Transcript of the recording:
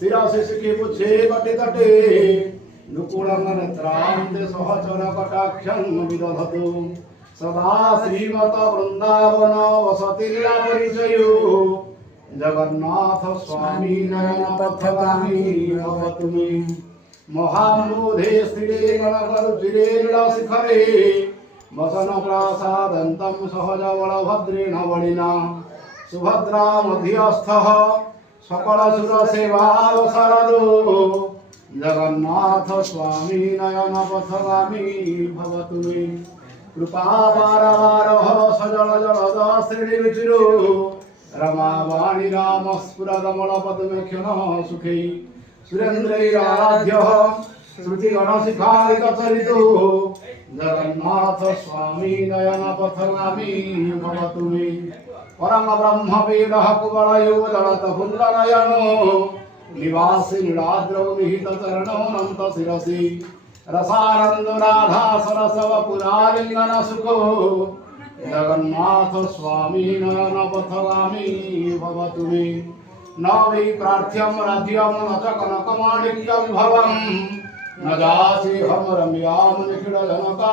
शिरसि शिखि पुच्छे बटि तटे नुकुलं नेत्रान्ते सहचर कटाक्षं विदधतु सदा श्रीमत वृंदावन वसतिला परिचयो जगन्नाथ स्वामी नयन पथगामी भवतु मे महामूढे स्थिरे गणकरुचिरे लीलाशिखरे वसन प्रासादन्तं सहज बलभद्रेण बलिना सुभद्रा मध्यस्थः सकल सुर सेवावसरदो जगन्नाथ स्वामी नयन पथगामी भवतु मे कृपापारवारः सजल जलद श्रीरुचिरो रमावाणी राम स्फुरदमल पद्मेक्षणः सुखै सुरेन्द्रैराराध्यः श्रुतिगणशिखारितचरितो जगन्नाथ स्वामी नयन पथगामी भवतु मे परम ब्रह्म वेदः कुवलयो जलत फुल्लनयनो निवासि नीलाद्रौ निहित चरणोऽनन्त शिरसि रसानंद राधा सरसव पुरालिंगन सुखो जगन्नाथ स्वामी नयन पथगामी भवतु मे न वै प्रार्थ्यं राज्यं न च कनकमाणिक्य विभवं न जासि हम रम्यां निखिल जनका